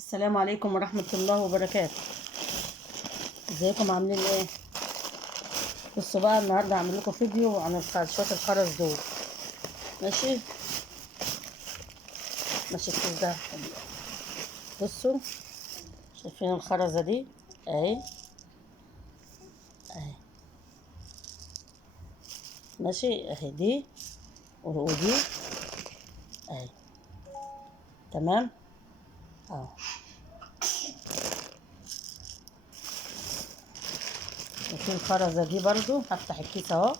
السلام عليكم ورحمة الله وبركاته. ازيكم عاملين ايه؟ بصوا بقى النهارده هعمل لكم فيديو عن شوية الخرز دول. ماشي ماشي الكيس ده. بصوا، شايفين الخرزة دي اهي اهي. ماشي اهي دي ودي اهي. تمام اهو. وفي الخرزة دي برضو هفتح الكيس اهو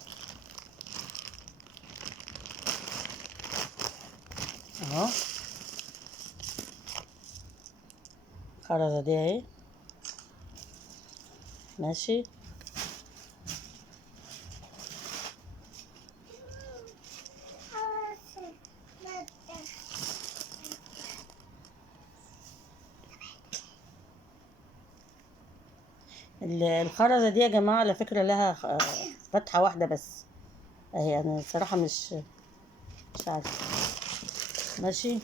اهو. الخرزة دي اهي. ماشي الخرزة دي يا جماعة على فكرة لها فتحة واحدة بس اهي. انا صراحة مش عارفة. ماشي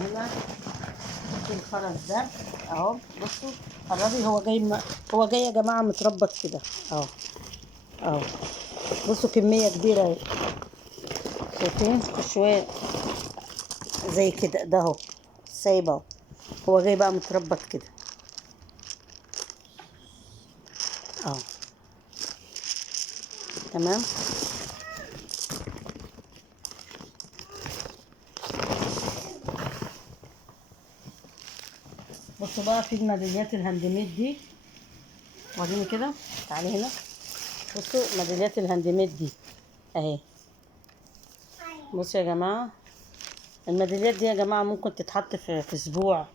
هنا في الخرز ده اهو. بصوا قربي، هو جاي يا جماعة متربط كده اهو اهو. بصوا كمية كبيرة اهي، شايفين شوية زي كده ده اهو سايبه اهو. هو جاي بقى متربط كده اهو. تمام. بصوا بقى في الميداليات الهاند ميد دي، وريني كده، تعالي هنا. بصوا ميداليات الهاند ميد دي اهي. بصوا يا جماعة، الميداليات دي يا جماعة ممكن تتحط في اسبوع،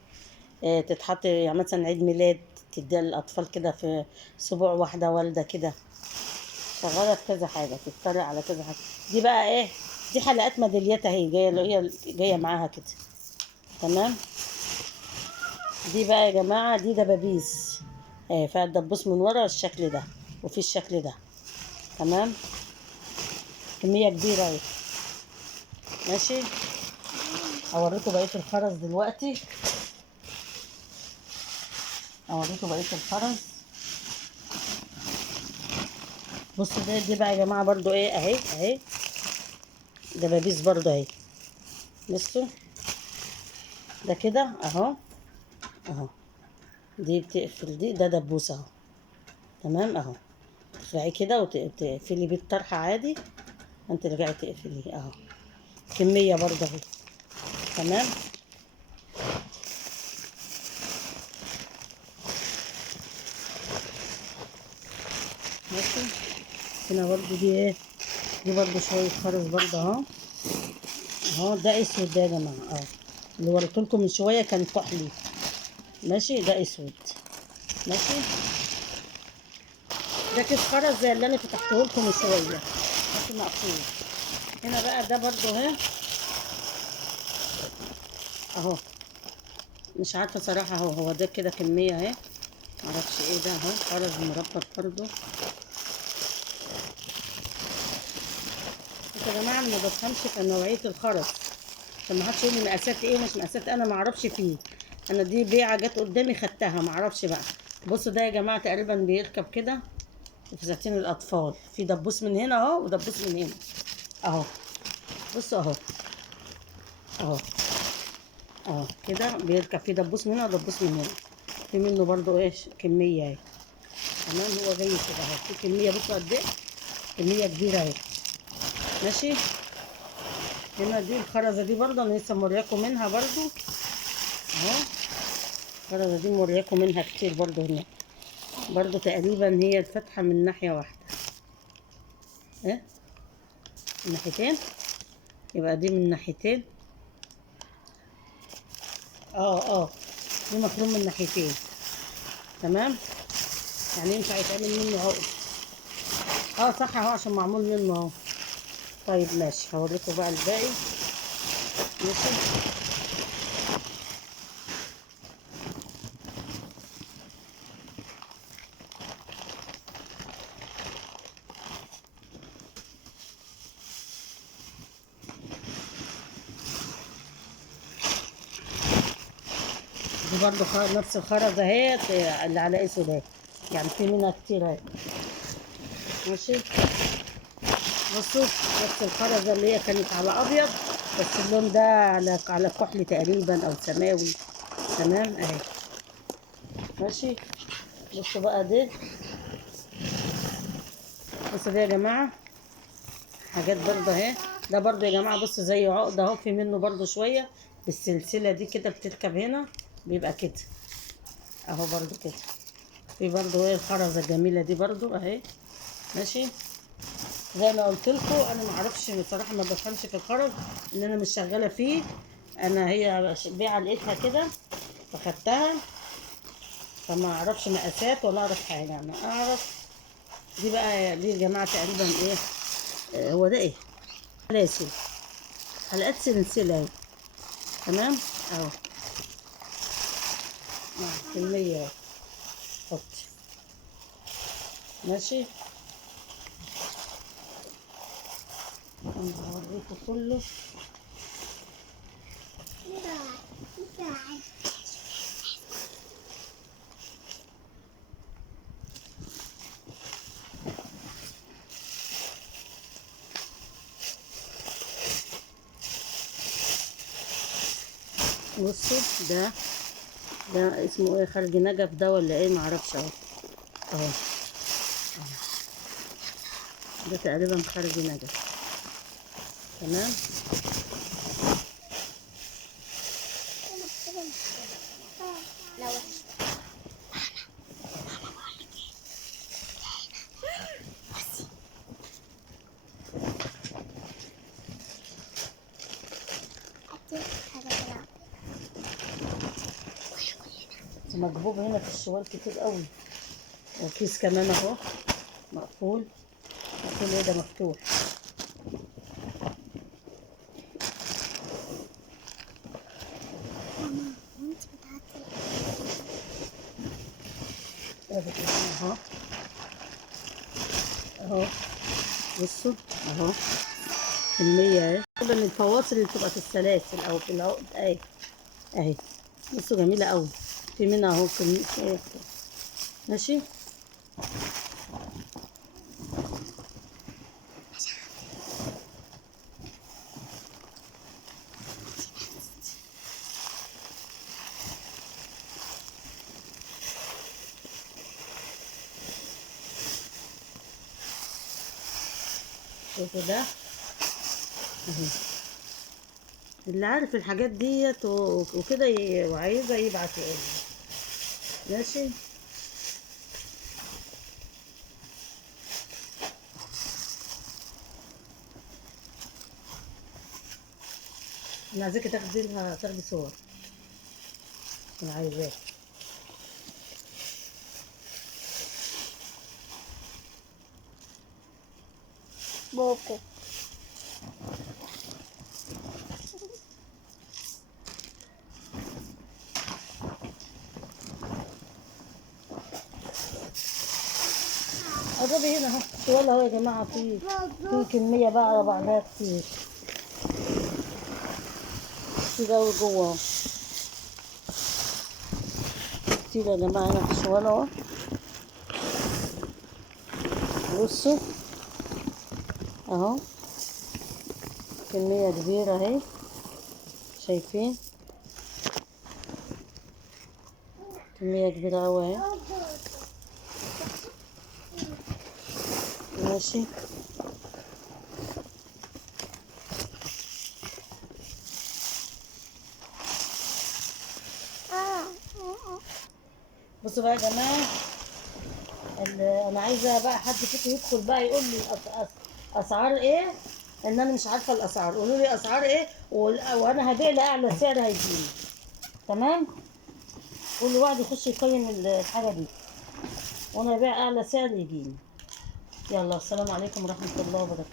تتحط يعني مثلا عيد ميلاد تديها للاطفال كده، في اسبوع واحدة والدة كده شغالة في كذا حاجة، تتطلع على كذا حاجة. دي بقى ايه؟ دي حلقات ميداليات اهي، جاية اللي هي جاية معاها كده. تمام. دي بقى يا جماعة دي دبابيس، فيها الدبوس من ورا الشكل ده وفي الشكل ده. تمام. كمية كبيرة اهي. ماشي. هوريكم بقية الخرز دلوقتي، هوريكم بقية الخرز. بصوا دي بقى يا جماعة برضو ايه اهي اهي. دبابيس برضو اهي. بصوا ده كده اهو اهو. دي بتقفل، ده دبوس اهو. تمام اهو. ترجعي كده وتقفلي بيه الطرحة عادي. انت رجعي تقفلي اهو. كمية برضه اهي. تمام. ماشي. هنا برضه دي ايه؟ دي برضه شوية خرز برضه اهو اهو. ده اسود ده يا جماعة اهو، اللي وريتهولكم من شوية كان كحلي. ماشي ده اسود. ماشي. ده كيس خرز زي اللي انا فتحتهولكم من شوية بس مقفول. هنا بقى ده برضه اهي اهو. مش عارفة صراحة، هو ده كده كمية اهي، معرفش ايه ده اهو. خرز مربط برضه. انتوا يا جماعة ما بفهمش في نوعية الخرز، عشان ما حدش يقول لي مقاسات ايه مش مقاسات، انا ما اعرفش فيه. انا دي بيعه جت قدامي خدتها، ما اعرفش بقى. بصوا ده يا جماعه تقريبا بيركب كده في فساتين الاطفال، في دبوس من هنا اهو ودبوس من هنا اهو. بصوا اهو اهو اهو كده بيركب في دبوس من هنا ودبوس من هنا. في منه برضو ايه كميه اهي. تمام. هو جاي كده اهو في كميه. بصوا قد ايه كميه كبيره اهي. ماشي. هنا دي الخرزه دي برضو انا لسه مورياكم منها برضو اهو. الخرزه دي مورياكم منها كتير برضو هنا. برضو تقريبا هي الفتحة من ناحية واحدة، ايه من ناحيتين. يبقى دي من ناحيتين. اه دي مخروم من ناحيتين. تمام. يعني ينفع يتعمل منه عقد. صح اهو عشان معمول منه اهو. طيب ماشي، هوريكم بقى الباقي. ماشي. دي برضو نفس الخرزة اهي اللي على اسود اهي، يعني في منها كتير اهي. ماشي، بصوا نفس الخرزة اللي هي كانت على ابيض، بس اللون ده على كحلي تقريبا او سماوي. تمام اهي. ماشي، بصوا بقى دي، بصوا دي يا جماعة حاجات برضه اهي. ده برضه يا جماعة بصوا زي عقدة اهو، في منه برضه شوية بالسلسلة دي كده بتركب هنا بيبقى كده اهو برضه كده. في برضه ايه الخرزة الجميلة دي برضه اهي. ماشي، زي ما قلت لكم انا ما اعرفش بصراحة، ما بفهمش في الخرز ان انا مش شغالة فيه. انا هي بيعة لقيتها كده فخدتها، فما اعرفش مقاسات ولا اعرف حاجة. انا اعرف دي بقى دي يا جماعة تقريبا ايه، هو ده ايه، سلاسل، حلقات سلسلة اهي. تمام اهو، كمية اهو حطي. ماشي، انا هوريكم كله. بصوا ده اسمه ايه، خارج نجف ده ولا ايه معرفش اهو. اهو ده تقريبا خارج نجف. تمام، بس مكبوب هنا في الشوال كتير قوي. وكيس كمان اهو مقفول. مقفول ايه ده، مفتوح. اهو اهو بصوا اهو كمية اهي. كل من الفواصل اللي بتبقى في السلاسل او في العقد اهي اهي. بصوا جميلة قوي، في منها اهو كمية. ماشي، شوفوا ده اهي. اللي عارف الحاجات ديت وكده وعايزة يبعت يقول لي. ماشي، انا عايزاكي تاخدي صور، انا عايزاك. بوكو. قربي هنا اهو الشوال اهو يا جماعة، في كمية بقى على بعضها كتير كتير اوي جوه اهو. كتير يا جماعة هنا في الشوال اهو. بصوا اهو كمية كبيرة اهي، شايفين كمية كبيرة اوي اهي. ماشي، بصوا بقى يا جماعة، انا عايزة بقى حد فيكم يدخل بقى يقول لي اسعار ايه، ان انا مش عارفة الاسعار. قولوا لي اسعار ايه وانا هبيع لاعلى سعر هيجيني. تمام، كل واحد يخش يقيم الحاجة دي وانا هبيع اعلى سعر يجيني. يلا السلام عليكم ورحمة الله وبركاته.